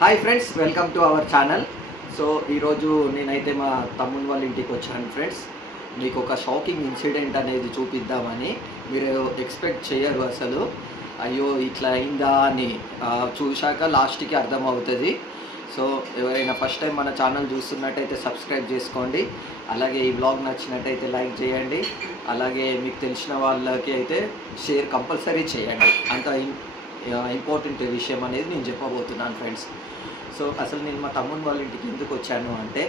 Hi friends, welcome to our channel. So ఈరోజు నేనైతే మా తమ్ముని వాళ్ళ ఇంటికి వచ్చాను ఫ్రెండ్స్. మీకు ఒక షాకింగ్ ఇన్సిడెంట్ అనేది చూపిద్దామని. మీరు ఎక్స్పెక్ట్ చేయరు అసలు, అయ్యో ఇట్లా అయిందా అని. చూశాక లాస్ట్కి అర్థమవుతుంది. సో ఎవరైనా ఫస్ట్ టైం మన ఛానల్ చూస్తున్నట్టయితే సబ్స్క్రైబ్ చేసుకోండి. అలాగే ఈ బ్లాగ్ నచ్చినట్టయితే లైక్ చేయండి. అలాగే మీకు తెలిసిన వాళ్ళకి అయితే షేర్ కంపల్సరీ చేయండి. అంత ఇంపార్టెంట్ విషయం అనేది నేను చెప్పబోతున్నాను ఫ్రెండ్స్. సో అసలు నేను మా తమ్ముని వాళ్ళ ఇంటికి ఎందుకు వచ్చాను అంటే,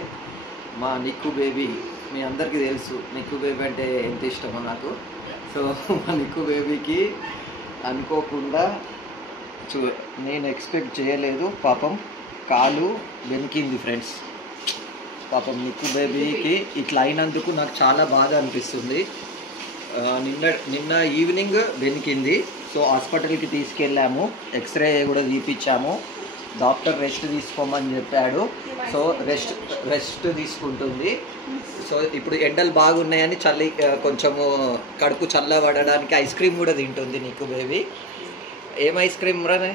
మా నిక్కు బేబీ, మీ అందరికీ తెలుసు నిక్కు బేబీ అంటే ఎంత ఇష్టమో నాకు. సో మా నిక్కు బేబీకి అనుకోకుండా నేను ఎక్స్పెక్ట్ చేయలేదు, పాపం కాలు వెనికింది ఫ్రెండ్స్. పాపం నిక్కు బేబీకి ఇట్లా అయినందుకు నాకు చాలా బాధ అనిపిస్తుంది. నిన్న ఈవినింగ్ వెనికింది. సో హాస్పిటల్కి తీసుకెళ్ళాము, ఎక్స్రే కూడా తీపిచ్చాము. డాక్టర్ రెస్ట్ తీసుకోమని చెప్పాడు. సో రెస్ట్ తీసుకుంటుంది. సో ఇప్పుడు ఎండలు బాగున్నాయని కొంచెము కడుపు చల్లబడడానికి ఐస్ క్రీమ్ కూడా తింటుంది నిక్కు బేబీ. ఏం ఐస్ క్రీమ్ రానే?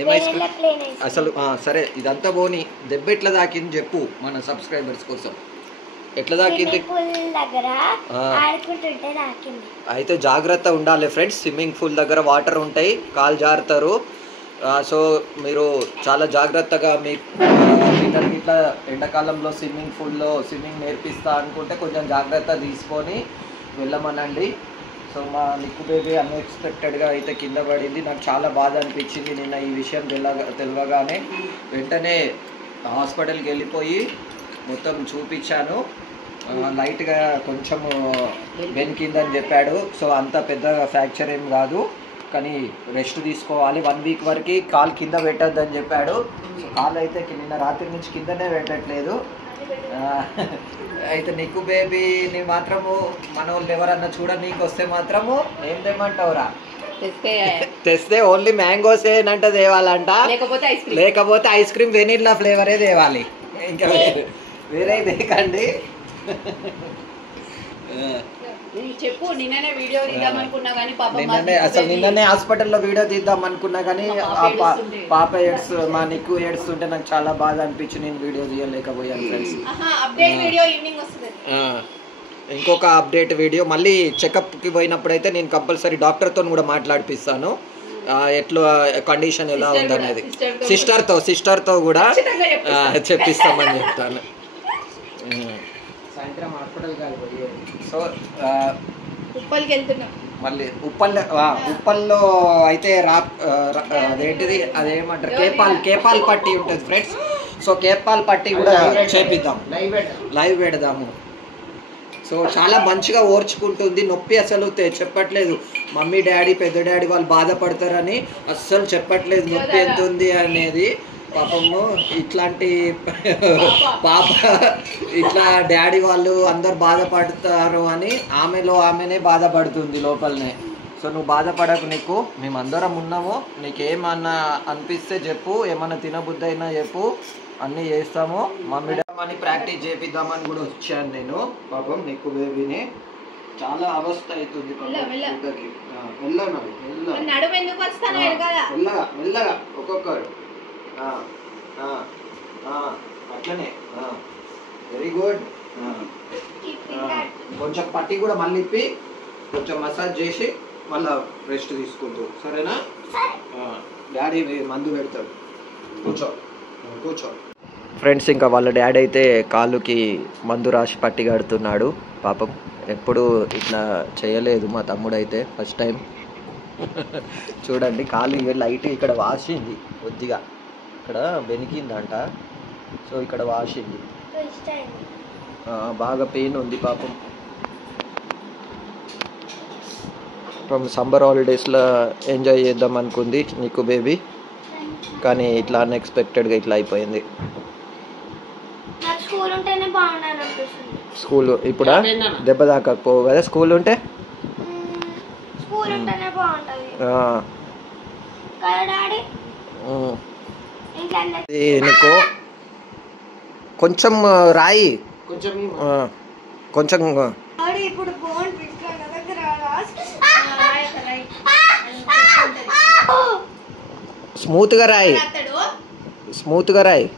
ఏం ఐస్ క్రీమ్ అసలు? సరే, ఇదంతా పోనీ, దెబ్బ ఎట్లా తాకింది చెప్పు మన సబ్స్క్రైబర్స్ కోసం. ఎట్లా తాకింది? అయితే జాగ్రత్త ఉండాలి ఫ్రెండ్స్. స్విమ్మింగ్ పూల్ దగ్గర వాటర్ ఉంటాయి, కాలు జారుతారు. సో మీరు చాలా జాగ్రత్తగా మీ పిల్లలకి ఇట్లా ఎండాకాలంలో స్విమ్మింగ్ పూల్లో స్విమ్మింగ్ నేర్పిస్తా అనుకుంటే కొంచెం జాగ్రత్త తీసుకొని వెళ్ళమనండి. సో మా నిక్కు బేబీ అన్ఎక్స్పెక్టెడ్గా అయితే కింద పడింది. నాకు చాలా బాధ అనిపించింది నిన్న ఈ విషయం తెలియగానే. వెంటనే హాస్పిటల్కి వెళ్ళిపోయి మొత్తం చూపించాను. లైట్గా కొంచెము వెనికిందని చెప్పాడు. సో అంత పెద్ద ఫ్రాక్చర్ ఏం కాదు, కానీ రెస్ట్ తీసుకోవాలి. 1 వీక్ వరకు కాలు కింద పెట్టద్దని చెప్పాడు. సో కాలు అయితే నిన్న రాత్రి నుంచి కిందనే పెట్టట్లేదు. అయితే నిక్కు బేబీని మాత్రము మన వాళ్ళు ఎవరన్నా నీకు వస్తే మాత్రము ఏం తెమ్మంటావురా? తెస్తే ఓన్లీ మ్యాంగోసే అంట తేవాలంట, లేకపోతే ఐస్ క్రీమ్ వెనిల్లా ఫ్లేవరే తేవాలి. ఇంకా వేరే తేకండి. చెప్పు. నిన్ననే వీడియో తీద్దాం అనుకున్నా కానీ నిన్ననే హాస్పిటల్లో వీడియో తీద్దాం అనుకున్నా కానీ పాప ఏడ్స్, మా నిక్కు ఏడుస్తుంటే నాకు చాలా బాధ అనిపించి నేను వీడియో తీయలేకపోయాను ఫ్రెండ్స్. ఇంకొక అప్డేట్ వీడియో మళ్ళీ చెకప్కి పోయినప్పుడైతే నేను కంపల్సరీ డాక్టర్తో కూడా మాట్లాడిపిస్తాను, ఎట్లా కండిషన్ ఎలా ఉందనేది. సిస్టర్తో కూడా చెప్పిస్తామని చెప్తాను. సాయంత్రం హాస్పిటల్ కాదు. సో ఉప్పల్కి వెళ్తున్నాం. మళ్ళీ ఉప్పల్లో అయితే అదేంటిది, అదేమంటారు, కేపాల్ పట్టి ఉంటుంది ఫ్రెండ్స్. సో కేపాల్ పట్టి కూడా చేపిద్దాం, లైవ్ పెడదాము. సో చాలా మంచిగా ఓర్చుకుంటుంది. నొప్పి అసలు చెప్పట్లేదు. మమ్మీ డాడీ పెద్ద డాడీ వాళ్ళు బాధపడతారని అస్సలు చెప్పట్లేదు నొప్పి ఎంత ఉంది అనేది. పాపము ఇట్లాంటి పాప ఇట్లా డాడీ వాళ్ళు అందరు బాధపడతారు అని ఆమెనే బాధపడుతుంది లోపలనే. సో నువ్వు బాధపడకు, నీకు మేమందరం ఉన్నాము. నీకేమన్నా అనిపిస్తే చెప్పు, ఏమన్నా తినబుద్ధి అయినా చెప్పు, అన్నీ చేస్తాము. మమ్మీ అని ప్రాక్టీస్ చేపిద్దామని కూడా వచ్చాను నేను. పాపం నిక్కు బేబీని చాలా అవస్థ అవుతుంది. మెల్లగా ఒక్కొక్కరు అట్లనే. Very good. కొంచెం పట్టి కూడా మళ్ళీ ఇప్పి కొంచెం మసాజ్ చేసి మళ్ళీ రెస్ట్ తీసుకుంటూ, సరేనా? డాడీ మందు పెడతాడు, కూర్చో. ఫ్రెండ్స్, ఇంకా వాళ్ళ డాడీ అయితే కాలుకి మందు రాసి పట్టి కడుతున్నాడు. పాపం ఎప్పుడు ఇట్లా చేయలేదు మా తమ్ముడు అయితే, ఫస్ట్ టైం. చూడండి కాలు లైట్ ఇక్కడ వాసింది కొద్దిగా, ఇక్కడ వెనికిందంట. సో ఇక్కడ వాసింది, బాగా పెయిన్ ఉంది పాపం. సమ్మర్ హాలిడేస్లో ఎంజాయ్ చేద్దాం అనుకుంది నిక్కు బేబీ, కానీ ఇట్లా అన్ఎక్స్పెక్టెడ్గా ఇట్లా అయిపోయింది. స్కూల్ ఇప్పుడు దెబ్బ తాకపోవు కదా, స్కూల్ ఉంటే. నీకు కొంచెం రాయి, కొంచెం స్మూత్గా రాయి. స్మూత్గా రాయి.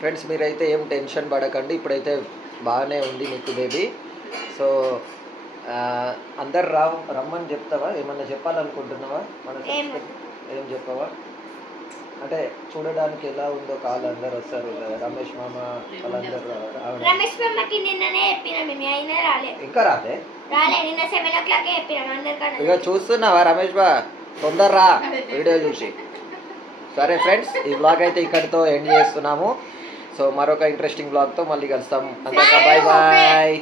ఫ్రెండ్స్ మీరైతే ఏం టెన్షన్ పడకండి, ఇప్పుడైతే బాగానే ఉంది మీకు బేబీ. సో అందరు రమ్మని చెప్తావా? ఏమన్నా చెప్పాలనుకుంటున్నావా? ఏం చెప్పవా? అంటే చూడడానికి ఎలా ఉందో కాదు, అందరు వస్తారు, రమేష్ మామ వాళ్ళందరూ. రమేష్ మామకి నిన్ననే చెప్పినాం, అయినా ఇంకా రాలే. నిన్న 7 o'clock చెప్పినాం అందరికన్నా. ఇక చూస్తున్నావా రమేష్ బా? తొందరరా వీడియో చూసి. సరే ఫ్రెండ్స్, ఈ బ్లాగ్ అయితే ఇక్కడితో ఎండ్ చేస్తున్నాము. సో మరొక ఇంట్రెస్టింగ్ బ్లాగ్తో మళ్ళీ కలుస్తాం. అందాక బాయ్ బాయ్.